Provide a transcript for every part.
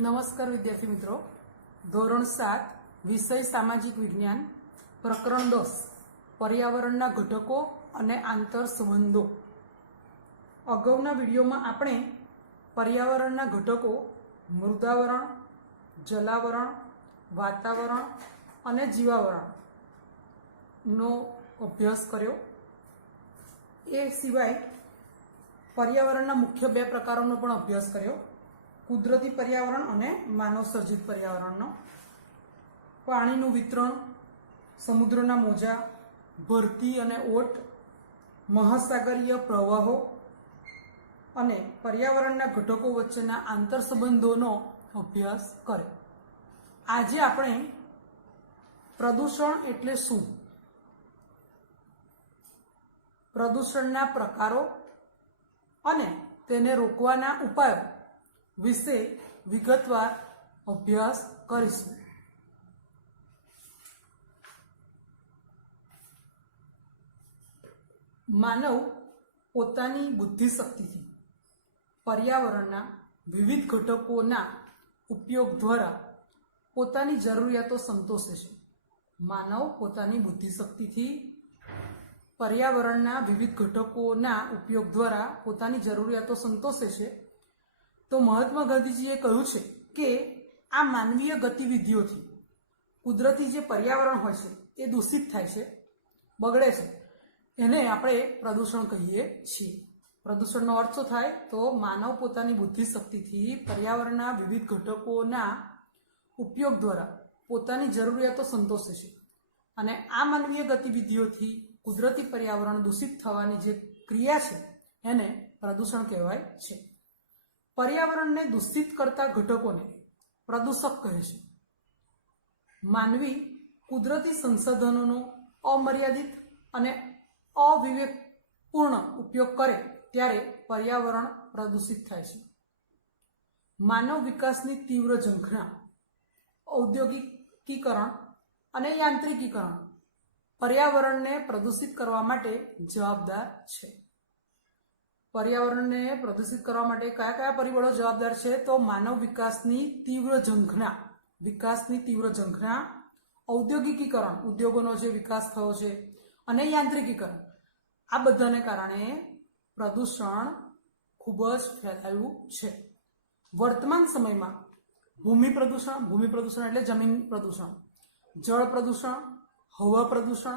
नमस्कार विद्यार्थी मित्रों, धोरण 7 विषय सामाजिक विज्ञान प्रकरण 10 पर्यावरणना घटको अने आंतर संबंधो। अगाउना विडियोमां आपणे पर्यावरणना घटको मृदावरण, जलावरण, वातावरण अने जीवावरणनो अभ्यास कर्यो। ए सिवाय पर्यावरणना मुख्य बे प्रकारोनो पण अभ्यास कर्यो, कुदरती पर्यावरण और मानव सर्जित पर्यावरण। पाणीનું वितरण, समुद्रना मोजा, भरती और ओट, महासागरीय प्रवाहो और पर्यावरणना घटको वच्चेना आंतर संबंधोनो अभ्यास कर्यो। आज आपणे प्रदूषण एटले शुं, प्रदूषणना प्रकारो अने तेने रोकवाना उपायो विषे विगतवार अभ्यास करीशुं। मानव पोतानी बुद्धिशक्तिथी पर्यावरणना विविध घटकोना उपयोग द्वारा पोतानी जरूरियातो संतोषे छे। मानव पोतानी बुद्धिशक्तिथी पर्यावरणना विविध घटकोना उपयोग द्वारा पोतानी जरूरियातो संतोषे छे। तो महात्मा गांधीजीए कह्युं छे के आ मानवीय गतिविधिओथी कुदरती जे पर्यावरण होय छे ए दूषित थाय छे, बगड़े छे, एने आपणे प्रदूषण कहीए छीए। प्रदूषणनो अर्थ शुं थाय तो मानव पोतानी बुद्धिशक्तिथी पर्यावरणना विविध घटकोना उपयोग द्वारा पोतानी जरूरियातो संतोषे छे अने आ मानवीय गतिविधिओथी कुदरती पर्यावरण दूषित थवानी जे क्रिया छे एने प्रदूषण कहेवाय छे। पर्यावरण ने दूषित करता घटकों ने प्रदूषक कहे छे। मानवी कुदरती संसाधनों अमर्यादित अने अविवेकपूर्ण उपयोग करे त्यारे पर्यावरण प्रदूषित थाय छे। मानव विकासनी तीव्र झंखना, औद्योगिकीकरण अने यांत्रिकीकरण पर्यावरण ने प्रदूषित करवा माटे जवाबदार छे। पर्यावरण ने प्रदूषित करवा माटे कया कया परिबळो जवाबदार छे तो मानव विकासनी तीव्र झंखना, औद्योगिकीकरण उद्योगोनो जे विकास थयो छे अने यांत्रिकीकरण आ बधाने कारणे प्रदूषण खूब ज फैलायुं छे। वर्तमान समयमां भूमि प्रदूषण एटले जमीन प्रदूषण, जल प्रदूषण, हवा प्रदूषण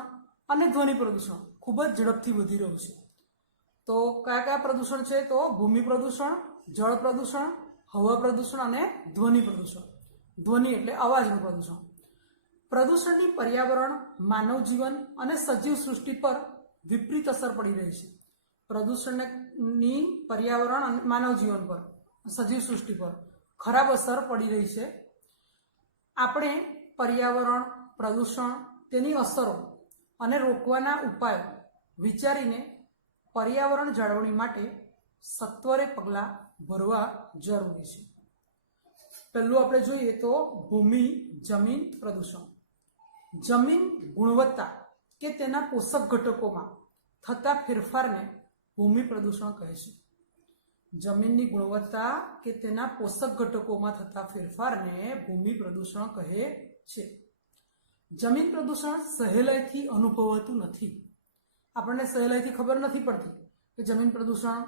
अने ध्वनि प्रदूषण खूब ज झड़पथी वधी रह्युं छे। तो क्या क्या प्रदूषण है तो भूमि प्रदूषण, जल प्रदूषण, हवा प्रदूषण और ध्वनि प्रदूषण। ध्वनि एटले अवाजनुं प्रदूषण। प्रदूषणनी पर्यावरण, मानव जीवन और सजीव सृष्टि पर विपरीत असर पड़ी रही है। प्रदूषणनी पर्यावरण और मानव जीवन पर, सजीव सृष्टि पर खराब असर पड़ी रही है। आपणे पर्यावरण, प्रदूषण, तेनी असरो अने रोकवाना उपायो विचारीने पर्यावरण जाळवणी माटे सत्वरे पगला भरवा जरूरी छे। पहेलुं आपणे जोईए तो भूमि जमीन प्रदूषण। जमीन गुणवत्ता के तेना पोषक घटकोमां थता फेरफारने भूमि प्रदूषण कहे छे। जमीननी गुणवत्ता के तेना पोषक घटकोमां थता फेरफारने भूमि प्रदूषण कहे छे। जमीन प्रदूषण सहेलाईथी अनुभवातुं नथी। आपने सहेलाईथी खबर नहीं पड़ती कि जमीन प्रदूषण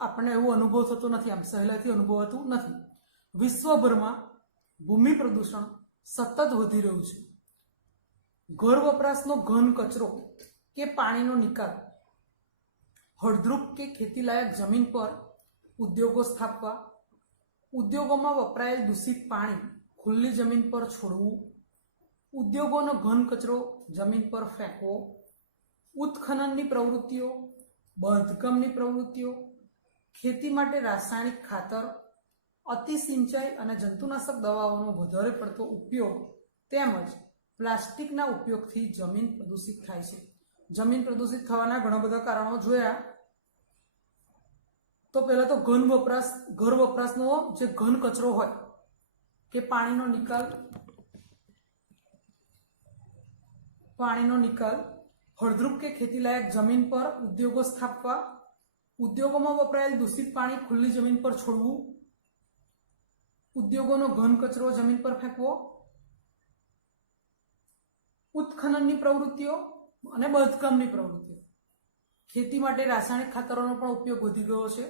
आपने एवं अनुभव थतो नहीं, आम सहेलाईथी अनुभवातुं नहीं। विश्वभर में भूमि प्रदूषण सतत वधी रह्युं छे। घर वपराशनो घन कचरो के पाणीनो निकाल, हळद्रुप के खेतीलायक जमीन पर उद्योगों स्थापवा, उद्योगों वपरायेल दूषित पाणी खुल्ली जमीन पर छोड़वुं, उद्योगोनो घन कचरो जमीन पर फेंकवो, उत्खनननी प्रवृत्तिओ, बांधकामनी प्रवृत्तिओ, खेती माटे रासायणिक खातर, अति सिंचाई अने जंतुनाशक दवाओनो वधारे पड़तो उपयोग तेमज प्लास्टिकना उपयोगथी जमीन प्रदूषित थाय छे। जमीन प्रदूषित थवाना घणा बधा कारणो जोया। तो पहला तो घर वपराशनो जे घन कचरो होय के पाणीनो निकाल, हळद्रुप के खेती लायक जमीन पर उद्योगों स्थापवा, उद्योगों में वपराયેલ दूषित पानी खुली जमीन पर छोड़वू, ઉદ્યોગોનો ઘન કચરો જમીન પર ફેંકવો, ઉત્ખનનની પ્રવૃત્તિઓ અને બાંધકામની પ્રવૃત્તિઓ. ખેતી માટે રાસાયણિક ખાતરોનો પણ ઉપયોગ વધી ગયો છે.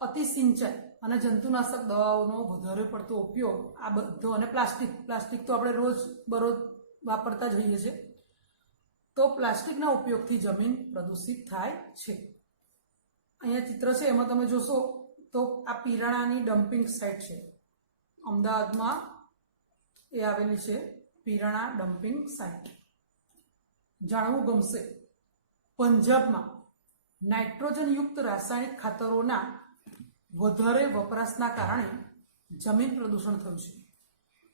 અતિ સિંચાઈ અને જંતુનાશક દવાઓનો વધારે પડતો ઉપયોગ, આ બધો, અને પ્લાસ્ટિક તો આપણે રોજ બરોજ વાપરતા જ હોઈએ છીએ. તો પ્લાસ્ટિકના ઉપયોગથી જમીન પ્રદૂષિત થાય છે. અહીંયા ચિત્ર છે, એમાં તમે જોશો તો આ પિરાણાની ડમ્પિંગ સાઇટ છે. અમદાવાદમાં એ આવેલી છે, પિરાણા ડમ્પિંગ સાઇટ. જાણવું ગમશે, પંજાબમાં નાઇટ્રોજનયુક્ત રાસાયણિક ખાતરોના વધારે વપરાશના કારણે જમીન પ્રદૂષણ થયું છે.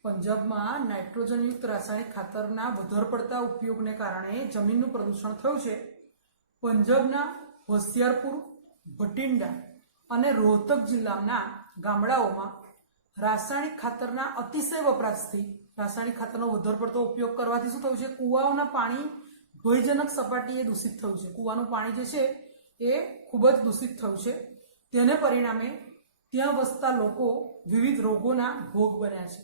પંજાબમાં નાઇટ્રોજનયુક્ત રાસાયણિક ખાતરના વધારે પડતા ઉપયોગને કારણે જમીનનું પ્રદૂષણ થયું છે. પંજાબના હોશિયારપુર, ભટિંડા અને રોહતક જિલ્લાના ગામડાઓમાં રાસાયણિક ખાતરના અતિશય વપરાશથી, રાસાયણિક ખાતરનો વધારે પડતો ઉપયોગ કરવાથી શું થયું છે? કૂવાઓના પાણી ભયજનક સપાટીએ દૂષિત થયું છે. કૂવાનું પાણી જે છે એ ખૂબ જ દૂષિત થયું છે. તેને પરિણામે ત્યાં વસતા લોકો વિવિધ રોગોના ભોગ બન્યા છે.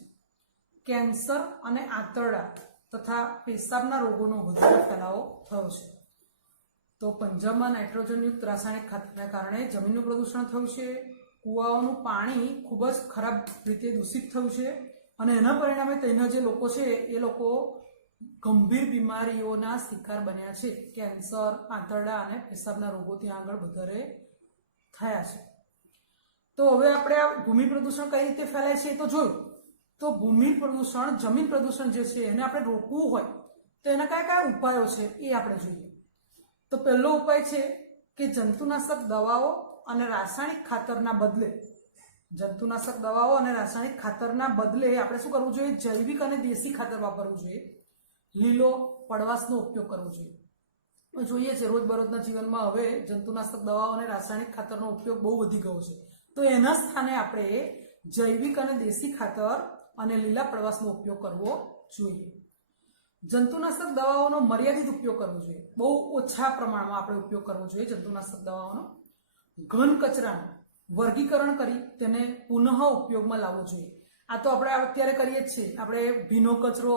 કેન્સર અને આંતરડા તથા પેશાબના રોગોનો વધારે ફેલાવો થયો છે. તો પંજાબમાં નાઇટ્રોજનયુક્ત રાસાયણિક ખાતરના કારણે જમીનનું પ્રદૂષણ થયું છે. કૂવાઓનું પાણી ખૂબ જ ખરાબ રીતે દૂષિત થયું છે અને એના પરિણામે તેના જે લોકો છે એ લોકો ગંભીર બીમારીઓના શિકાર બન્યા છે. કેન્સર, આંતરડા અને પેશાબના રોગો ત્યાં આગળ વધારે થયા છે. તો હવે આપણે આ ભૂમિ પ્રદૂષણ કઈ રીતે ફેલાય છે એ તો જોયું. તો ભૂમિ પ્રદૂષણ, જમીન પ્રદૂષણ જે છે એને આપણે રોકવું હોય તો એના કયા કયા ઉપાયો છે એ આપણે જોઈએ. તો પહેલો ઉપાય છે કે જંતુનાશક દવાઓ અને રાસાયણિક ખાતરના બદલે, જંતુનાશક દવાઓ અને રાસાયણિક ખાતરના બદલે આપણે શું કરવું જોઈએ? જૈવિક અને દેશી ખાતર વાપરવું જોઈએ. લીલો પડવાશનો ઉપયોગ કરવો જોઈએ. જોઈએ છે રોજબરોજના જીવનમાં હવે જંતુનાશક દવાઓ અને રાસાયણિક ખાતરનો ઉપયોગ બહુ વધી ગયો છે. તો એના સ્થાને આપણે જૈવિક અને દેશી ખાતર અને લીલા પડવાશનો ઉપયોગ કરવો જોઈએ. જંતુનાશક દવાઓનો મર્યાદિત ઉપયોગ કરવો જોઈએ. બહુ ઓછા પ્રમાણમાં આપણે ઉપયોગ કરવો જોઈએ જંતુનાશક દવાઓનો. ઘન કચરાનું વર્ગીકરણ કરી તેને પુનઃ ઉપયોગમાં લાવવો જોઈએ. આ તો આપણે અત્યારે કરીએ જ છીએ. આપણે ભીનો કચરો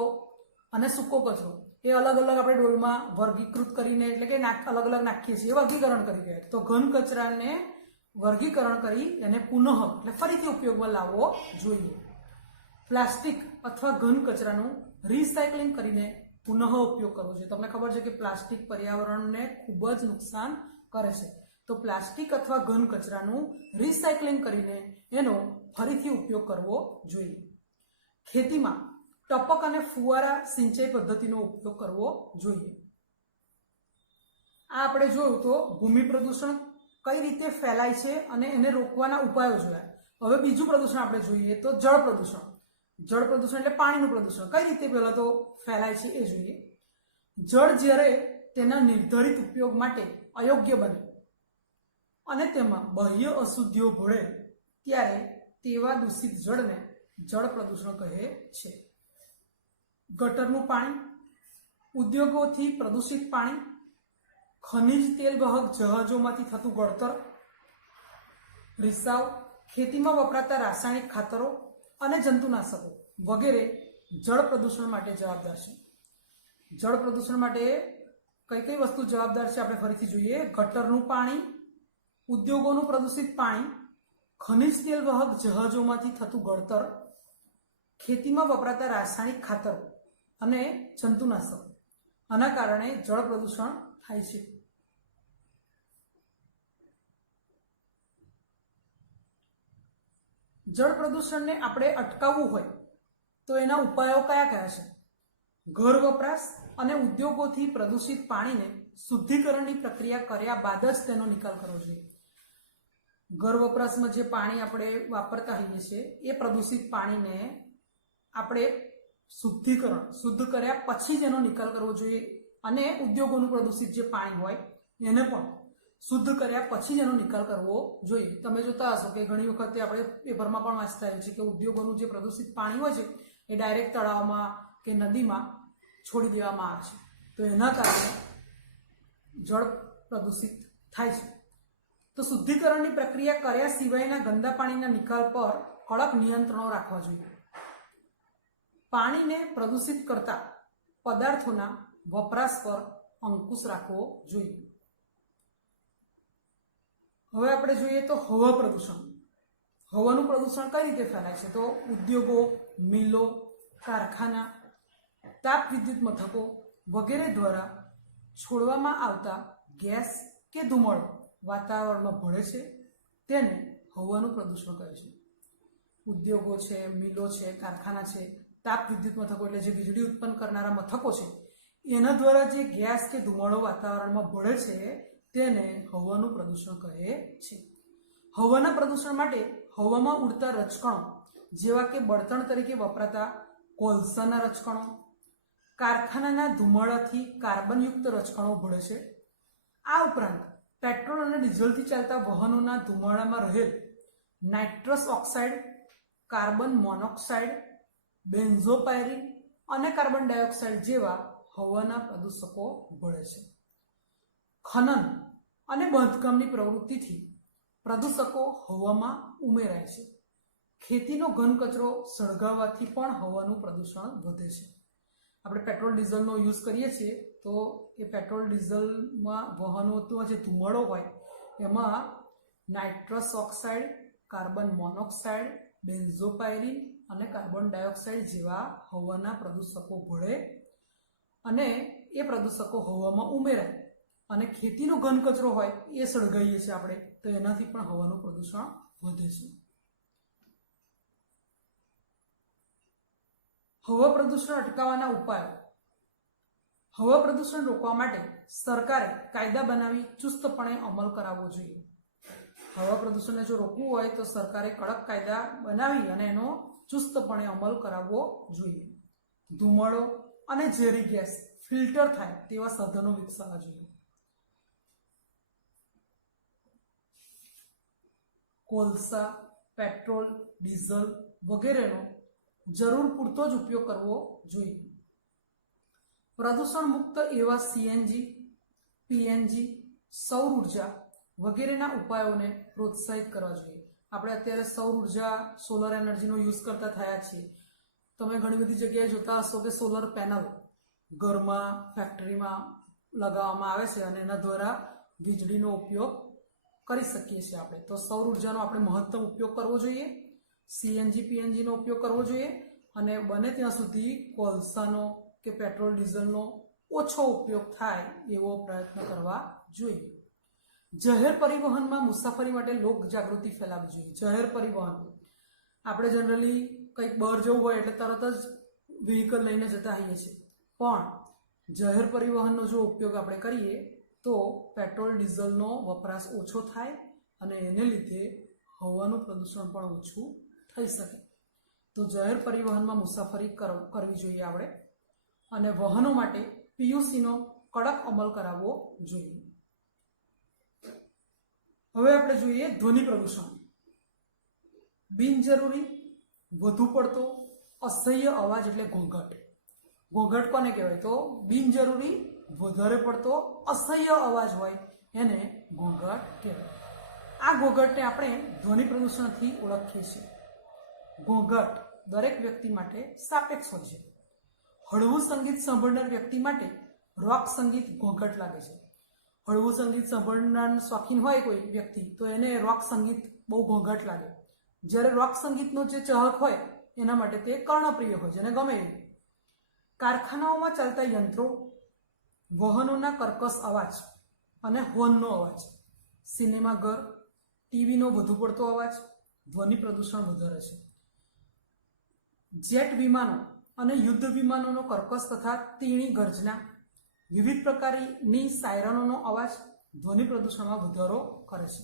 અને સૂકો કચરો એ અલગ અલગ આપણે ડોલમાં વર્ગીકૃત કરીને, એટલે કે અલગ અલગ નાખીએ છીએ, એ વર્ગીકરણ કરી રહ્યા. તો ઘન કચરાને વર્ગીકરણ કરી એને પુનઃ, એટલે ફરીથી ઉપયોગમાં લાવવો જોઈએ. પ્લાસ્ટિક અથવા ઘન કચરાનું રિસાયકલિંગ કરીને પુનઃ ઉપયોગ કરવો જોઈએ. તમને ખબર છે કે પ્લાસ્ટિક પર્યાવરણને ખૂબ જ નુકસાન કરે છે. તો પ્લાસ્ટિક અથવા ઘન કચરાનું રિસાયકલિંગ કરીને એનો ફરીથી ઉપયોગ કરવો જોઈએ. ખેતીમાં ટપક અને ફુવારા સિંચાઈ પદ્ધતિનો ઉપયોગ કરવો જોઈએ. આ આપણે જોયું તો ભૂમિ પ્રદૂષણ કઈ રીતે ફેલાય છે અને એને રોકવાના ઉપાયો જોયા. હવે બીજું પ્રદૂષણ આપણે જોઈએ તો જળ પ્રદૂષણ. જળ પ્રદૂષણ એટલે પાણીનું પ્રદૂષણ. કઈ રીતે પહેલા તો ફેલાય છે એ જોઈએ. જળ જ્યારે તેના નિર્ધારિત ઉપયોગ માટે અયોગ્ય બને અને તેમાં બાહ્ય અશુદ્ધિઓ ભળે ત્યારે તેવા દૂષિત જળને જળ પ્રદૂષણ કહે છે. ગટરનું પાણી, ઉદ્યોગોથી પ્રદૂષિત પાણી, ખનિજ તેલ વાહક જહાજોમાંથી થતું ગળતર, રિસાવ, ખેતીમાં વપરાતા રાસાયણિક ખાતરો અને જંતુનાશકો વગેરે જળ પ્રદૂષણ માટે જવાબદાર છે. જળ પ્રદૂષણ માટે કઈ કઈ વસ્તુ જવાબદાર છે આપણે ફરીથી જોઈએ. ગટરનું પાણી, ઉદ્યોગોનું પ્રદૂષિત પાણી, ખનિજ તેલ વાહક જહાજોમાંથી થતું ગળતર, ખેતીમાં વપરાતા રાસાયણિક ખાતરો અને જંતુનાશકો. આના કારણે જળ પ્રદૂષણ થાય છે. જળ પ્રદૂષણને આપણે અટકાવવું હોય તો એના ઉપાયો કયા કયા છે? ઘર વપરાશ અને ઉદ્યોગોથી પ્રદૂષિત પાણીને શુદ્ધિકરણની પ્રક્રિયા કર્યા બાદ જ તેનો નિકાલ કરવો જોઈએ. ઘર વપરાશમાં જે પાણી આપણે વાપરતા હોઈએ છીએ એ પ્રદૂષિત પાણીને આપણે શુદ્ધ કર્યા પછી જ એનો નિકાલ કરવો જોઈએ. અને ઉદ્યોગોનું પ્રદૂષિત જે પાણી હોય એને પણ શુદ્ધ કર્યા પછી જ એનો નિકાલ કરવો જોઈએ. તમે જોતા હશો કે ઘણી વખતે આપણે પેપરમાં પણ વાંચતા હોઈએ છીએ કે ઉદ્યોગોનું જે પ્રદૂષિત પાણી હોય છે એ ડાયરેક્ટ તળાવમાં કે નદીમાં છોડી દેવામાં આવે છે. તો એના કારણે જળ પ્રદૂષિત થાય છે. તો શુદ્ધિકરણની પ્રક્રિયા કર્યા સિવાયના ગંદા પાણીના નિકાલ પર કડક નિયંત્રણો રાખવા જોઈએ. પાણીને પ્રદૂષિત કરતા પદાર્થોના વપરાશ પર અંકુશ રાખવો જોઈએ. હવે આપણે જોઈએ તો હવા પ્રદૂષણ. હવાનું પ્રદૂષણ કઈ રીતે ફેલાય છે? તો ઉદ્યોગો, મિલો, કારખાના, તાપ વિદ્યુત મથકો વગેરે દ્વારા છોડવામાં આવતા ગેસ કે ધુમાડો વાતાવરણમાં ભળે છે, તેને હવાનું પ્રદૂષણ કહે છે. ઉદ્યોગો છે, મિલો છે, કારખાના છે, તાપ વિદ્યુત મથકો એટલે જે વીજળી ઉત્પન્ન કરનારા મથકો છે, એના દ્વારા જે ગેસ કે ધુમાડો વાતાવરણમાં ભળે છે તેને હવાનું પ્રદૂષણ કહે છે. હવાના પ્રદૂષણ માટે હવામાં ઉડતા રજકણો જેવા કે બળતણ તરીકે વપરાતા કોલસાના રજકણો, કારખાનાના ધુમાડાથી કાર્બનયુક્ત રજકણો ભળે છે. આ ઉપરાંત પેટ્રોલ અને ડીઝલથી ચાલતા વાહનોના ધુમાડામાં રહેલ નાઇટ્રસ ઓક્સાઇડ, કાર્બન મોનોક્સાઇડ, બેન્ઝોપાયરીન અને કાર્બન ડાયોક્સાઇડ જેવા હવાના પ્રદૂષકો ભળે છે. ખનન અને બાંધકામની પ્રવૃત્તિથી પ્રદૂષકો હવામાં ઉમેરાય છે. ખેતીનો ઘન કચરો સળગાવવાથી પણ હવાનું પ્રદૂષણ વધે છે. આપણે પેટ્રોલ ડીઝલનો યુઝ કરીએ છીએ તો એ પેટ્રોલ ડીઝલમાં વાહનોનો જે ધુમાડો હોય એમાં નાઇટ્રસ ઓક્સાઇડ, કાર્બન મોનોક્સાઇડ, બેન્ઝોપાયરીન અને કાર્બન ડાયોક્સાઇડ જેવા હવાના પ્રદૂષકો ભળે અને એ પ્રદૂષકો હવામાં ઉમેરાય અને ખેતીનો ઘન કચરો હોય એ સળગાવીએ છીએ આપણે તો એનાથી પણ હવાનું પ્રદૂષણ વધે છે. હવા પ્રદૂષણ અટકાવવાના ઉપાયો. હવા પ્રદૂષણ રોકવા માટે સરકારે કાયદા બનાવી ચુસ્તપણે અમલ કરાવવો જોઈએ. હવા પ્રદૂષણને જો રોકવું હોય તો સરકારે કડક કાયદા બનાવી અને એનો ચુસ્તપણે અમલ કરાવવો જોઈએ. ધુમાડો અને ઝેરી ગેસ ફિલ્ટર થાય તેવા સાધનો વિકસાવવા જોઈએ. કોલસા, પેટ્રોલ, ડીઝલ વગેરેનો જરૂર પૂરતો જ ઉપયોગ કરવો જોઈએ. પ્રદૂષણ મુક્ત એવા સીએનજી, પીએનજી, સૌર ઉર્જા વગેરેના ઉપાયોને પ્રોત્સાહિત કરવા જોઈએ. આપણે અત્યારે સૌર ઉર્જા, સોલર એનર્જીનો યુઝ કરતા થયા છીએ. તમે ઘણી બધી જગ્યાએ જોતા હશો કે સોલર પેનલ ઘરમાં, ફેક્ટરીમાં લગાવવામાં આવે છે અને એના દ્વારા વીજળીનો ઉપયોગ કરી શકીએ છીએ આપણે. તો સૌર ઉર્જાનો આપણે મહત્તમ ઉપયોગ કરવો જોઈએ. સીએનજી, પીએનજીનો ઉપયોગ કરવો જોઈએ અને બને ત્યાં સુધી કોલસાનો કે પેટ્રોલ ડીઝલનો ઓછો ઉપયોગ થાય એવો પ્રયત્ન કરવા જોઈએ. જાહેર પરિવહનમાં મુસાફરી માટે લોક જાગૃતિ ફેલાવવી જોઈએ. જાહેર પરિવહન આપણે જનરલી કંઈક બહાર જવું હોય એટલે તરત જ વ્હીકલ લઈને જતા હોઈએ છીએ, પણ જાહેર પરિવહનનો જો ઉપયોગ આપણે કરીએ તો પેટ્રોલ ડીઝલનો વપરાશ ઓછો થાય અને એને લીધે હવાનું પ્રદૂષણ પણ ઓછું થઈ શકે. તો જાહેર પરિવહનમાં મુસાફરી કરવી જોઈએ આપણે અને વાહનો માટે પીયુસીનો કડક અમલ કરાવવો જોઈએ. હવે આપણે જોઈએ ધ્વનિ પ્રદૂષણ. બિનજરૂરી, વધુ પડતો, અસહ્ય અવાજ એટલે ઘોંઘાટ. ઘોંઘાટ કોને કહેવાય? તો બિનજરૂરી, વધારે પડતો, અસહ્ય અવાજ હોય એને ઘોંઘાટ કહેવાય. આ ઘોંઘાટને આપણે ધ્વનિ પ્રદૂષણથી ઓળખીએ છીએ. ઘોંઘાટ દરેક વ્યક્તિ માટે સાપેક્ષ હોય છે. હળવું સંગીત સાંભળનાર વ્યક્તિ માટે રોક સંગીત ઘોંઘાટ લાગે છે. હળવું સંગીત સાંભળનાર શોખીન હોય કોઈ વ્યક્તિ તો એને રોક સંગીત બહુ ઘોંઘાટ લાગે. જ્યારે રોક સંગીતનો જે ચાહક હોય એના માટે તે કર્ણપ્રિય હોય, જેને ગમે એવું. કારખાનાઓમાં ચાલતા યંત્રો, વાહનોના કર્કશ અવાજ અને હોર્નનો અવાજ, સિનેમાઘર, ટીવીનો વધુ પડતો અવાજ ધ્વનિ પ્રદૂષણ વધારે છે. જેટ વિમાનો અને યુદ્ધ વિમાનોનો કર્કશ તથા તીણી ગર્જના, વિવિધ પ્રકારની સાયરનોનો અવાજ ધ્વનિ પ્રદૂષણમાં વધારો કરે છે.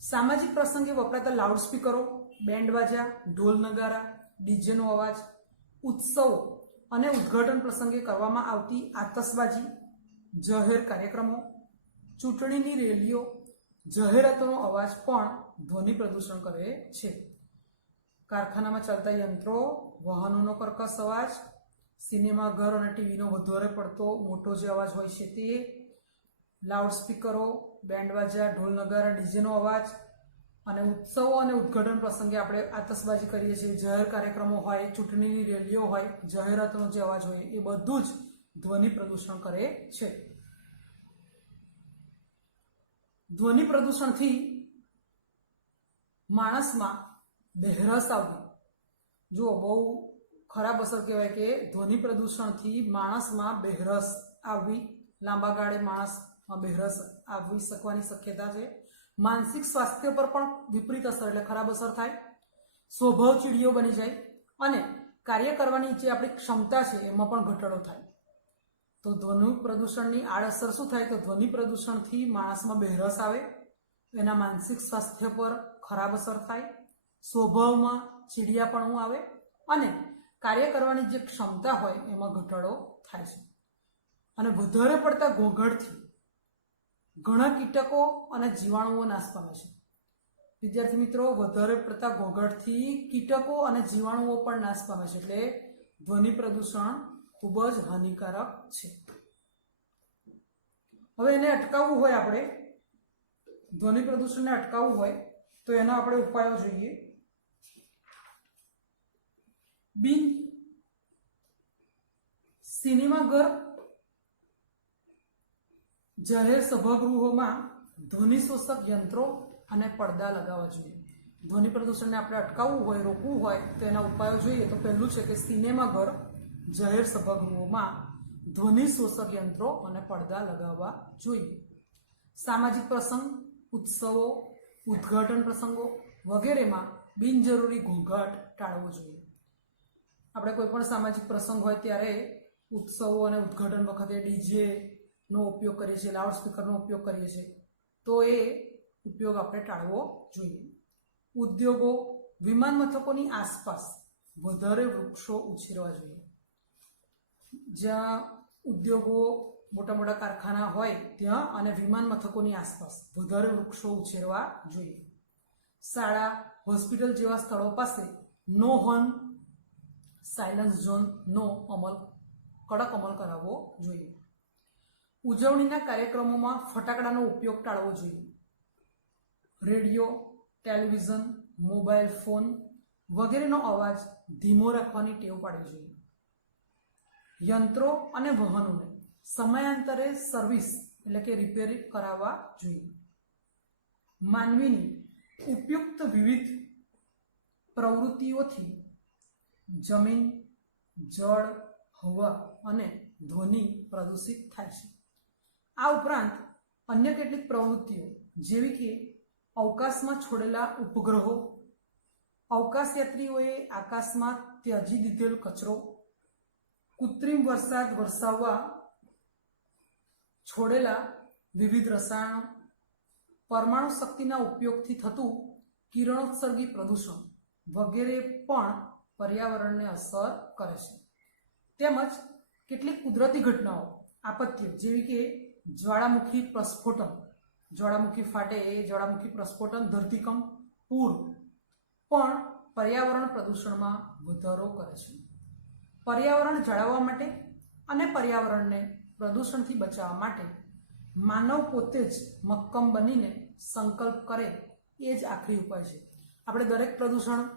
સામાજિક પ્રસંગે વપરાતા લાઉડસ્પીકરો, બેન્ડ બાજા, ઢોલ નગારા, ડીજેનો અવાજ, ઉત્સવો અને ઉદ્ઘાટન પ્રસંગે કરવામાં આવતી આતશબાજી, જાહેર કાર્યક્રમો, ચૂંટણીની રેલીઓ, જાહેરાતોનો અવાજ પણ ધ્વનિ પ્રદૂષણ કરે છે. કારખાનામાં ચાલતા યંત્રો, વાહનોનો કર્કશ અવાજ, સિનેમાઘર અને ટીવીનો વધારે પડતો મોટો જે અવાજ હોય છે તે, લાઉડસ્પીકરો, બેન્ડ બાજા, ઢોલ નગારા, ડીજેનો અવાજ અને ઉત્સવો અને ઉદ્ઘાટન પ્રસંગે આપણે આતશબાજી કરીએ છીએ, જાહેર કાર્યક્રમો હોય, ચૂંટણીની રેલીઓ હોય, જાહેરાતનો જે અવાજ હોય એ બધું જ ધ્વનિ પ્રદૂષણ કરે છે. ધ્વનિ પ્રદૂષણથી માણસમાં બહેરસ આવવી, જો બહુ ખરાબ અસર કહેવાય કે ધ્વનિ પ્રદૂષણથી માણસમાં બહેરસ આવવી, લાંબા ગાળે માણસમાં બહેરસ આવી શકવાની શક્યતા છે. માનસિક સ્વાસ્થ્ય પર પણ વિપરીત અસર એટલે ખરાબ અસર થાય, સ્વભાવ ચીડિયો બની જાય અને કાર્ય કરવાની જે આપણી ક્ષમતા છે એમાં પણ ઘટાડો થાય. તો ધ્વનિ પ્રદૂષણની આડઅસર શું થાય? તો ધ્વનિ પ્રદૂષણથી માણસમાં બહેરસ આવે, એના માનસિક સ્વાસ્થ્ય પર ખરાબ અસર થાય, સ્વભાવમાં ચીડિયાપણું આવે અને કાર્ય કરવાની જે ક્ષમતા હોય એમાં ઘટાડો થાય છે. અને વધારે પડતા ઘોંઘાટથી ઘણા કીટકો અને જીવાણુઓ નાશ પામે છે. વિદ્યાર્થી મિત્રો, વધારે પડતા ઘોંઘાટથી કીટકો અને જીવાણુઓ પણ નાશ પામે છે. એટલે ધ્વનિ પ્રદૂષણ ખૂબ જ હાનિકારક છે. હવે એને અટકાવવું હોય, આપણે ધ્વનિ પ્રદૂષણને અટકાવવું હોય તો એના આપણે ઉપાયો જોઈએ. સિનેમાઘર, જાહેર સભાગૃહોમાં ધ્વનિ શોષક યંત્રો અને પડદા લગાવવા જોઈએ. ધ્વનિ પ્રદૂષણને આપણે અટકાવવું હોય, રોકવું હોય તો એના ઉપાયો જોઈએ. તો પહેલું છે કે સિનેમાઘર, જાહેર સભાગૃહોમાં ધ્વનિ શોષક યંત્રો અને પડદા લગાવવા જોઈએ. સામાજિક પ્રસંગ, ઉત્સવો, ઉદ્ઘાટન પ્રસંગો વગેરેમાં બિનજરૂરી ઘોંઘાટ ટાળવો જોઈએ. આપણે કોઈ પણ સામાજિક પ્રસંગ હોય ત્યારે ઉત્સવો અને ઉદ્ઘાટન વખતે ડીજે નો ઉપયોગ કરીએ છીએ, લાઉડસ્પીકરનો ઉપયોગ કરીએ છીએ, તો એ ઉપયોગ આપણે ટાળવો જોઈએ. ઉદ્યોગો, વિમાન મથકોની આસપાસ વધારે વૃક્ષો ઉછેરવા જોઈએ. જ્યાં ઉદ્યોગો, મોટા મોટા કારખાના હોય ત્યાં અને વિમાન મથકોની આસપાસ વધારે વૃક્ષો ઉછેરવા જોઈએ. શાળા, હોસ્પિટલ જેવા સ્થળો પાસે નો હોર્ન, સાયલન્સ ઝોનનો કડક અમલ કરાવવો જોઈએ. ઉજવણીના કાર્યક્રમોમાં ફટાકડાનો ઉપયોગ ટાળવો જોઈએ. રેડિયો, ટેલિવિઝન, મોબાઈલ ફોન વગેરેનો અવાજ ધીમો રાખવાની ટેવ પાડવી જોઈએ. યંત્રો અને વાહનોને સમયાંતરે સર્વિસ એટલે કે રિપેર કરાવવા જોઈએ. માનવીની ઉપયુક્ત વિવિધ પ્રવૃત્તિઓથી જમીન, જળ, હવા અને ધ્વનિ પ્રદૂષિત થાય છે. આ ઉપરાંત અન્ય કેટલીક પ્રવૃત્તિઓ જેવી કે અવકાશમાં છોડેલા ઉપગ્રહો, અવકાશયાત્રીઓએ આકાશમાં ત્યજી દીધેલ કચરો, કૃત્રિમ વરસાદ વરસાવવા છોડેલા વિવિધ રસાયણો, પરમાણુ શક્તિના ઉપયોગથી થતું કિરણોત્સર્ગી પ્રદૂષણ વગેરે પણ પર્યાવરણને અસર કરે છે. તેમજ કેટલીક કુદરતી ઘટનાઓ, આપત્તિઓ જેવી કે જ્વાળામુખી પ્રસ્ફોટન, જ્વાળામુખી ફાટે એ જ્વાળામુખી પ્રસ્ફોટન, ધરતીકંપ, પૂર પણ પર્યાવરણ પ્રદૂષણમાં વધારો કરે છે. પર્યાવરણ જાળવવા માટે અને પર્યાવરણને પ્રદૂષણથી બચાવવા માટે માનવ પોતે જ મક્કમ બનીને સંકલ્પ કરે એ જ આખરી ઉપાય છે. આપણે દરેક પ્રદૂષણ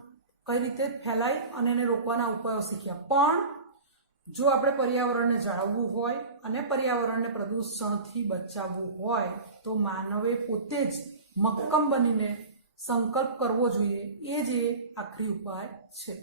કઈ રીતે ફેલાય અને એને રોકવાના ઉપાયો શીખ્યા, પણ જો આપણે પર્યાવરણને જાળવવું હોય અને પર્યાવરણને પ્રદૂષણથી બચાવવું હોય તો માનવે પોતે જ મક્કમ બનીને સંકલ્પ કરવો જોઈએ. એ જ આખરી ઉપાય છે.